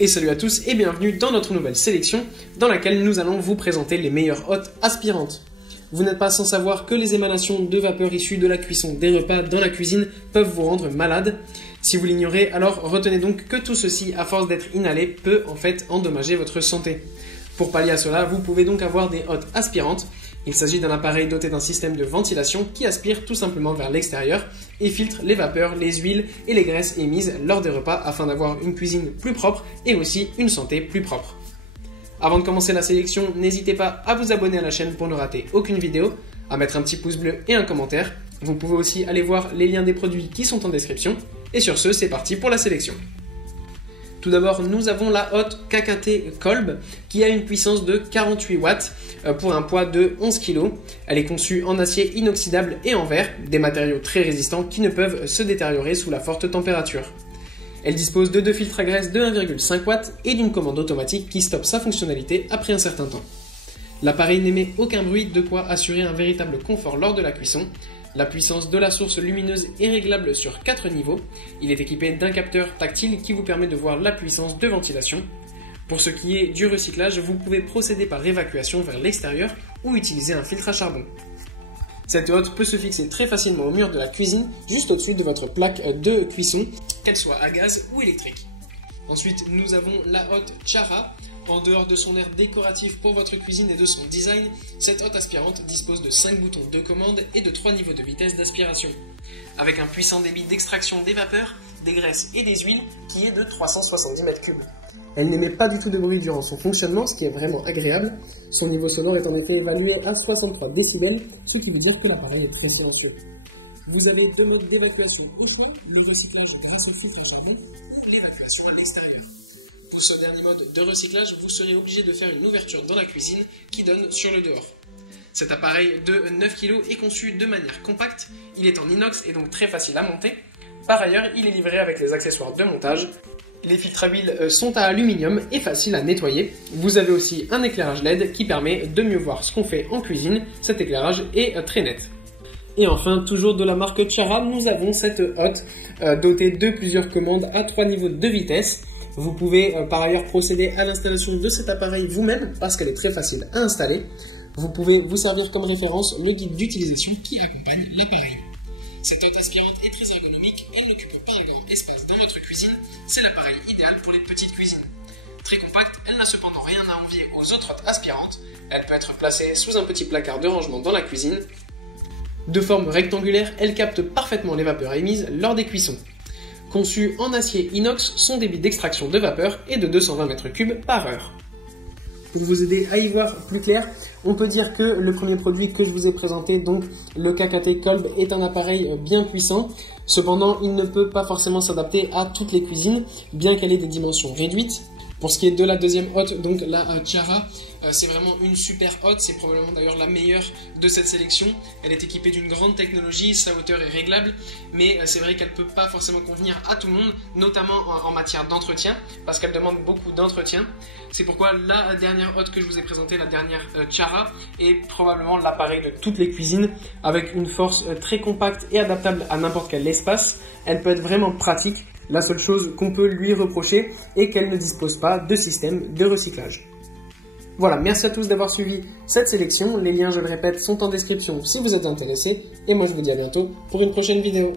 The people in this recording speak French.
Et salut à tous et bienvenue dans notre nouvelle sélection dans laquelle nous allons vous présenter les meilleures hottes aspirantes. Vous n'êtes pas sans savoir que les émanations de vapeur issues de la cuisson des repas dans la cuisine peuvent vous rendre malade. Si vous l'ignorez, alors retenez donc que tout ceci, à force d'être inhalé, peut en fait endommager votre santé. Pour pallier à cela, vous pouvez donc avoir des hottes aspirantes. Il s'agit d'un appareil doté d'un système de ventilation qui aspire tout simplement vers l'extérieur et filtre les vapeurs, les huiles et les graisses émises lors des repas afin d'avoir une cuisine plus propre et aussi une santé plus propre. Avant de commencer la sélection, n'hésitez pas à vous abonner à la chaîne pour ne rater aucune vidéo, à mettre un petit pouce bleu et un commentaire. Vous pouvez aussi aller voir les liens des produits qui sont en description. Et sur ce, c'est parti pour la sélection. Tout d'abord, nous avons la hotte KKT Kolb qui a une puissance de 48 watts pour un poids de 11 kg. Elle est conçue en acier inoxydable et en verre, des matériaux très résistants qui ne peuvent se détériorer sous la forte température. Elle dispose de deux filtres à graisse de 1,5 watts et d'une commande automatique qui stoppe sa fonctionnalité après un certain temps. L'appareil n'émet aucun bruit, de quoi assurer un véritable confort lors de la cuisson. La puissance de la source lumineuse est réglable sur 4 niveaux. Il est équipé d'un capteur tactile qui vous permet de voir la puissance de ventilation. Pour ce qui est du recyclage, vous pouvez procéder par évacuation vers l'extérieur ou utiliser un filtre à charbon. Cette hotte peut se fixer très facilement au mur de la cuisine, juste au-dessus de votre plaque de cuisson, qu'elle soit à gaz ou électrique. Ensuite, nous avons la hotte Chara. En dehors de son air décoratif pour votre cuisine et de son design, cette hotte aspirante dispose de 5 boutons de commande et de 3 niveaux de vitesse d'aspiration. Avec un puissant débit d'extraction des vapeurs, des graisses et des huiles qui est de 370 m3. Elle n'émet pas du tout de bruit durant son fonctionnement, ce qui est vraiment agréable. Son niveau sonore est en effet évalué à 63 décibels, ce qui veut dire que l'appareil est très silencieux. Vous avez deux modes d'évacuation au choix, le recyclage grâce au filtre à charbon ou l'évacuation à l'extérieur. Pour ce dernier mode de recyclage, vous serez obligé de faire une ouverture dans la cuisine qui donne sur le dehors. Cet appareil de 9 kg est conçu de manière compacte, il est en inox et donc très facile à monter. Par ailleurs, il est livré avec les accessoires de montage. Les filtres à huile sont à aluminium et faciles à nettoyer. Vous avez aussi un éclairage LED qui permet de mieux voir ce qu'on fait en cuisine. Cet éclairage est très net. Et enfin, toujours de la marque Chara, nous avons cette hotte dotée de plusieurs commandes à 3 niveaux de vitesse. Vous pouvez par ailleurs procéder à l'installation de cet appareil vous-même parce qu'elle est très facile à installer. Vous pouvez vous servir comme référence le guide d'utilisation qui accompagne l'appareil. Cette hotte aspirante est très ergonomique, elle n'occupe pas un grand espace dans votre cuisine, c'est l'appareil idéal pour les petites cuisines. Très compacte, elle n'a cependant rien à envier aux autres hottes aspirantes. Elle peut être placée sous un petit placard de rangement dans la cuisine. De forme rectangulaire, elle capte parfaitement les vapeurs émises lors des cuissons. Conçu en acier inox, son débit d'extraction de vapeur est de 220 m3 par heure. Pour vous aider à y voir plus clair, on peut dire que le premier produit que je vous ai présenté, donc le KKT Kolb, est un appareil bien puissant. Cependant, il ne peut pas forcément s'adapter à toutes les cuisines, bien qu'elle ait des dimensions réduites. Pour ce qui est de la deuxième hotte, donc la Chara, c'est vraiment une super hotte, c'est probablement d'ailleurs la meilleure de cette sélection. Elle est équipée d'une grande technologie, sa hauteur est réglable, mais c'est vrai qu'elle ne peut pas forcément convenir à tout le monde, notamment en matière d'entretien, parce qu'elle demande beaucoup d'entretien. C'est pourquoi la dernière hotte que je vous ai présentée, la dernière Chara, est probablement l'appareil de toutes les cuisines, avec une force très compacte et adaptable à n'importe quel espace. Elle peut être vraiment pratique. La seule chose qu'on peut lui reprocher est qu'elle ne dispose pas de système de recyclage. Voilà, merci à tous d'avoir suivi cette sélection. Les liens, je le répète, sont en description si vous êtes intéressés. Et moi, je vous dis à bientôt pour une prochaine vidéo.